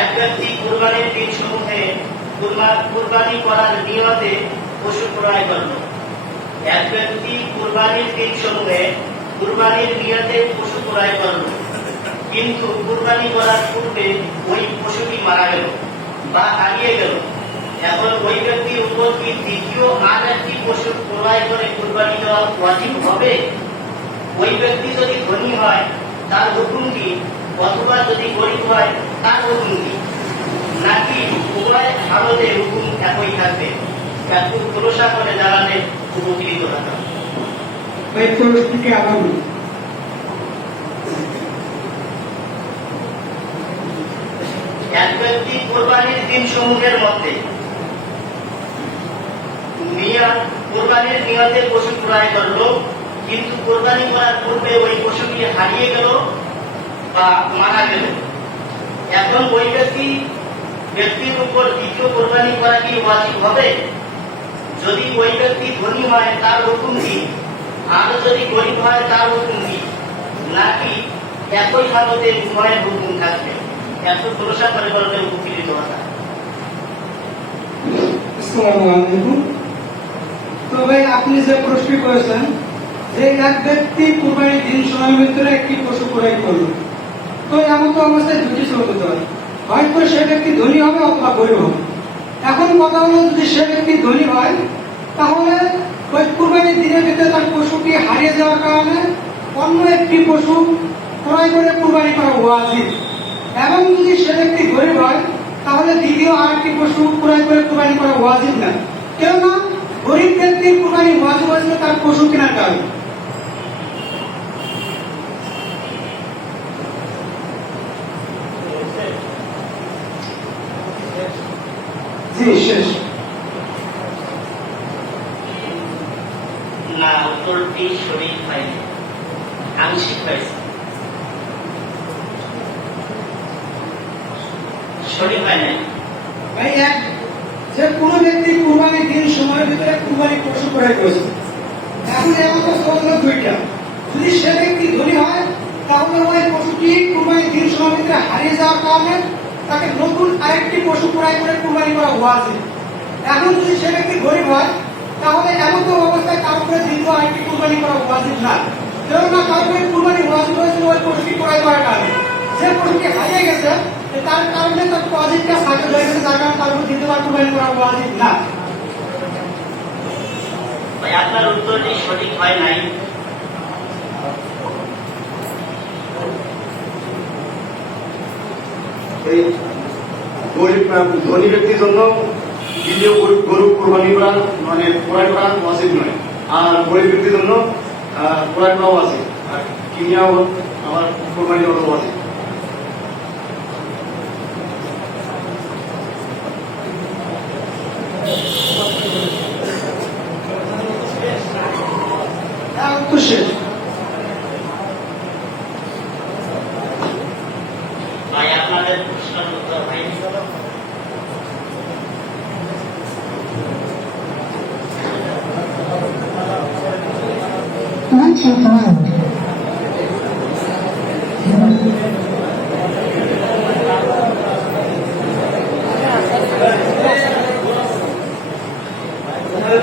এক ব্যক্তি কুরবানির দিন সমূহে কুরবানি করার নিয়তে পশু ক্রয় করল। এক ব্যক্তি কুরবানির দিন সমূহে কুরবানির নিয়তে পশু ক্রয় করল, কিন্তু কুরবানি করার পূর্বে ওই পশুটি মারা গেল বা হারিয়ে গেল। এখন ওই ব্যক্তির উপর কি দ্বিতীয় আর একটি পশু ক্রয় করে কুরবানি দেওয়া ওয়াজিব হবে? ওই ব্যক্তি যদি ধনী হয় তার হুকুম কি, অথবা যদি গরিব হয় তার হুকুম কি, নাকি উভয় হালতে হুকুম একই থাকবে? একটু খোলসা করে জানালে উপকৃত হতাম। এক ব্যক্তি কোরবানির দিন সমূহের মধ্যে কোরবানির নিয়তে পশু ক্রয় করলো, কিন্তু কোরবানি করার পূর্বে ওই পশুটি হারিয়ে গেল বা মারা গেল। এখন ওই ব্যক্তির উপর দ্বিতীয় কোরবানি করা কি ওয়াজিব হবে? যদি ওই ব্যক্তি ধনী হয় তার হুকুম কি, আর যদি গরিব হয় তার হুকুম কি, নাকি একই হালতে উভয়ের হুকুম থাকবে? এত খোলসা করে বলতে উপকৃত হতা। তো ভাই, আপনি যে প্রশ্ন করেছেন যে এক ব্যক্তি কুরবানির দিন সময়ের ভিতরে একটি পশু ক্রয় করলো, তো এমন তো অবস্থায় দুটি চলতে হয়, হয়তো সে ব্যক্তি ধনী হবে অথবা গরিব হবে। এখন কথা হলো, যদি সে ব্যক্তি ধনী হয় তাহলে ওই কুরবানির দিনের ভিতরে তার পশুটি হারিয়ে যাওয়ার কারণে অন্য একটি পশু ক্রয় করে কুরবানি করা ওয়াজিব। এবং যদি সে ব্যক্তি গরিব হয় তাহলে দ্বিতীয় আর একটি পশু ক্রয় করে কুরবানি করা ওয়াজিব না, কেননা গরিব ব্যক্তির কুরবানি ওয়াজিব হয়েছিল তার পশু কেনার কারণে। জি, শেষ না, উত্তরটি সঠিক হয়নি, আংশিক হয়েছে। সঠিক হয় নাই ভাই, এক যে কোনো ব্যক্তি কুরবানির দিন সময়ের ভিতরে কুরবানি পশু ক্রয় করেছে, এখন এমন হলো দুইটা। যদি সে ব্যক্তি ধনী হয় তাহলে ওই পশুটি কুরবানির দিন সময়ের ভিতরে হারিয়ে যাওয়ার কারণে তাকে নতুন আরেকটি পশু ক্রয় করে কুরবানি করা ওয়াজিব। এখন যদি সে ব্যক্তি গরিব হয় তাহলে এমন তো অবস্থায় কারো করে দ্বিতীয় আরেকটি কুরবানি করা ওয়াজিব না, কেননা কারো করে কুরবানি ওয়াজিব হয়েছিল ওই পশুটি ক্রয় করার কারণে। যে পশুটি হারিয়ে গেছে তার কারণে তার ওয়াজিবটা সাকিব হয়ে গেছে, যার কারণে তার উপর দ্বিতীয়বার কুরবানি করা ওয়াজিব না। আপনার উত্তরটি সঠিক হয় নাই। এই ধনী ব্যক্তির জন্য দ্বিতীয় গরু কোরবানি করা মানে ক্রয় করা ওয়াজিব নয়, আর গরিব ব্যক্তির জন্য ক্রয় করাও আছে, আর কিনিয়াও আমার কোরবানি করা ওয়াজিব। শেষ। ভাই, আপনাদের প্রশ্নের উত্তর হয়নি।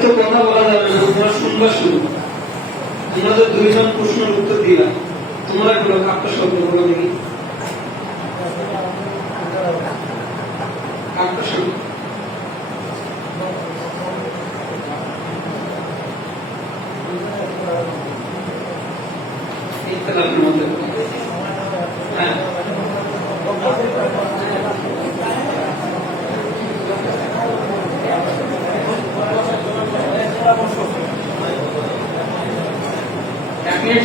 তো কথা বলা যাবে না, তোমরা শুনবা শুরু। তোমাদের দুইজন প্রশ্নের উত্তর দিলাম, তোমরা গুলো কাপটা শব্দ বলো দেখি। কাপটা শব্দ হ্যাঁ,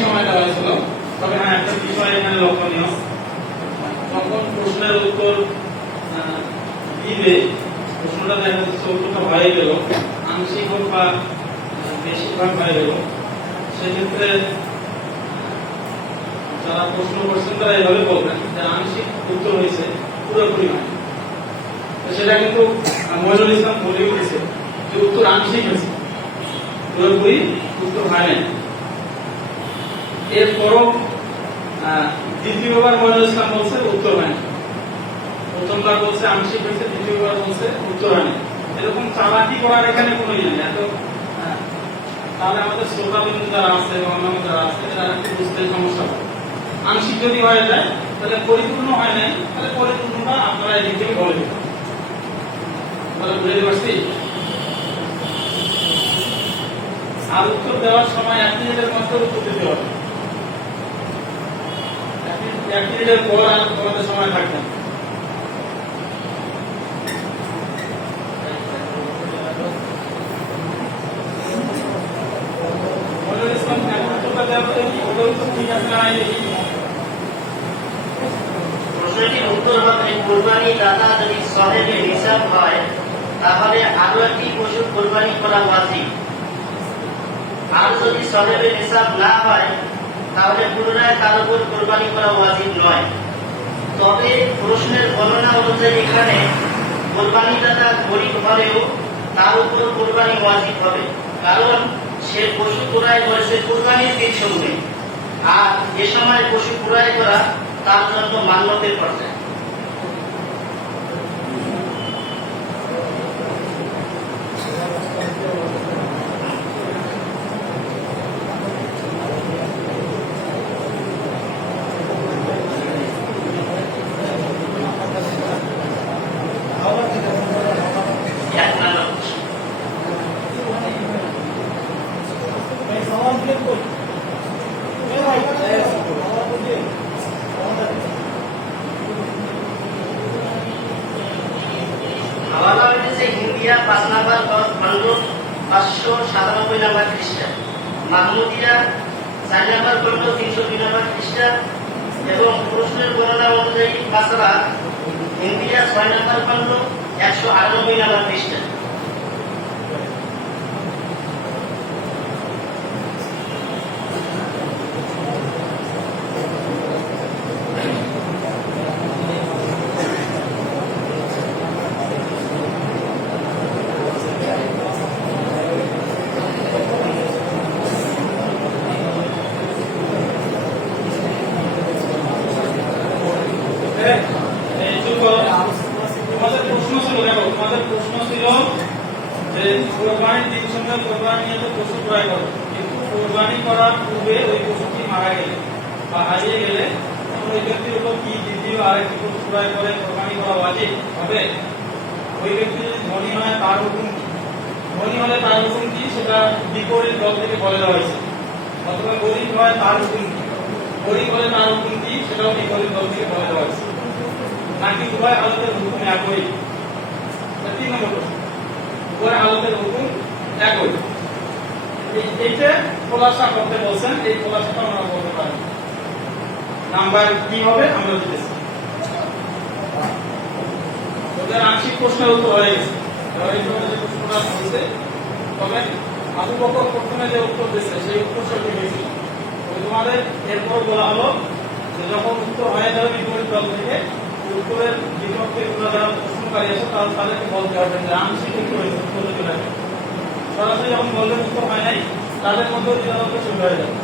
সময় দেওয়া হয়েছিল। তবে হ্যাঁ, একটা বিষয় এখানে লক্ষণীয়, যখন প্রশ্নের উত্তর দিবে, প্রশ্নটা দেখা যাচ্ছে উত্তরটা হয়ে গেল, আংশিক হোক বা বেশিরভাগ হয়ে গেল, সেক্ষেত্রে যারা প্রশ্ন করছেন তারা এভাবে বলবেন যে আংশিক উত্তর হয়েছে, পুরোপুরি হয়। সেটা কিন্তু মইনুল ইসলাম বলে উঠেছে যে উত্তর আংশিক হয়েছে, পুরোপুরি উত্তর হয় নাই। এরপরও দ্বিতীয়বার মইনুল ইসলাম বলছে উত্তর হয় না। প্রথমবার বলছে আংশিক হয়েছে, দ্বিতীয়বার বলছে উত্তর হয়নি। এরকম চালাকি করার এখানে কোনো ইয়ে নেই। এত তাহলে আমাদের শ্রোতাবিন্দু যারা আছে বা অন্যান্য যারা আছে তারা একটু বুঝতে সমস্যা হবে। আংশিক যদি হয়ে যায় তাহলে পরিপূর্ণ হয় নাই, তাহলে পরিপূর্ণটা আপনারা এদিক থেকে বলে দেবেন। তাহলে বুঝতে পারছি। আর উত্তর দেওয়ার সময় 1 মিনিটের মধ্যে উত্তর দিতে হবে। 1 মিনিটের পর আর তোমাদের সময় থাকবে না। প্রশ্নটির উত্তর হবে কুরবানি দাতা যদি সাহেবে হিসাব হয় তাহলে আরো একটি পশু কুরবানি করা ওয়াজিব। আর যদি সাহেবে হিসাব না হয় তাহলে পুনরায় তার উপর কুরবানি করা ওয়াজিব নয়। তবে প্রশ্নের বর্ণনা অনুযায়ী এখানে কুরবানি দাতা গরিব হলেও তার উপর কুরবানি ওয়াজিব হবে, কারণ সে পশু ক্রয় করেছে কুরবানির দিন সমূহে, আর যে সময় পশু ক্রয় করা তার জন্য মান্যতের পর্যায়ে। এক নম্বর প্রশ্ন। হাওয়ালা হইতেছে হিন্দিয়া 5 নম্বর খণ্ড 597 নম্বর পৃষ্ঠা, মাহমুদিয়া 4 নম্বর খণ্ড 302 নম্বর পৃষ্ঠা এবং প্রশ্নের বর্ণনা অনুযায়ী বাসরা হিন্দিয়া 6 নম্বর খণ্ড 198 নম্বর পৃষ্ঠা। তোমাদের প্রশ্ন ছিল, দেখো তোমাদের প্রশ্ন ছিল যে কোরবানির দিন সময় কোরবানি নিয়ে তো পশু ক্রয় করো, কিন্তু কোরবানি করার পূর্বে ওই পশুটি মারা গেলে বা হারিয়ে গেলে তখন ওই ব্যক্তির উপর কি দ্বিতীয় আরেকটি পশু ক্রয় করে কোরবানি করা ওয়াজিব হবে? ওই ব্যক্তি যদি ধনী হয় তার হুকুম কি? ধনী হলে তার হুকুম কি সেটা বিপরীত দল থেকে বলে দেওয়া হয়েছে। অথবা গরিব হয় তার হুকুম কি? গরিব হলে তার হুকুম কি সেটাও বিপরীত দল থেকে বলে দেওয়া হয়েছে। নাকি উভয় হালতের হুকুম একই? 3 নম্বর প্রশ্ন, উভয় হালতের হুকুম একই। এইটা খোলাসা করতে বলছেন, এই খোলাসাটা আমরা বলতে পারি। নাম্বার কি হবে আমরা দিতেছি। ওদের আংশিক প্রশ্নের উত্তর হয়ে গেছে। এবার এই যে প্রশ্নটা বলছে, তবে আবু বকর প্রথমে যে উত্তর দিচ্ছে সেই উত্তর সঠিক হয়েছিল। তোমাদের এরপর বলা হলো যে যখন উত্তর হয়ে যাবে বিপরীত দল থেকে, উত্তরের বিপক্ষে যারা প্রশ্নকারী আছে তাদেরকে বলতে হবে যে আংশিক উত্তর হয়েছে, উত্তর চলে আসবে। সরাসরি যখন বললেন উত্তর হয় নাই তাদের মধ্যেও দ্বিধাদ্বন্দ্ব শুরু হয়ে যাবে।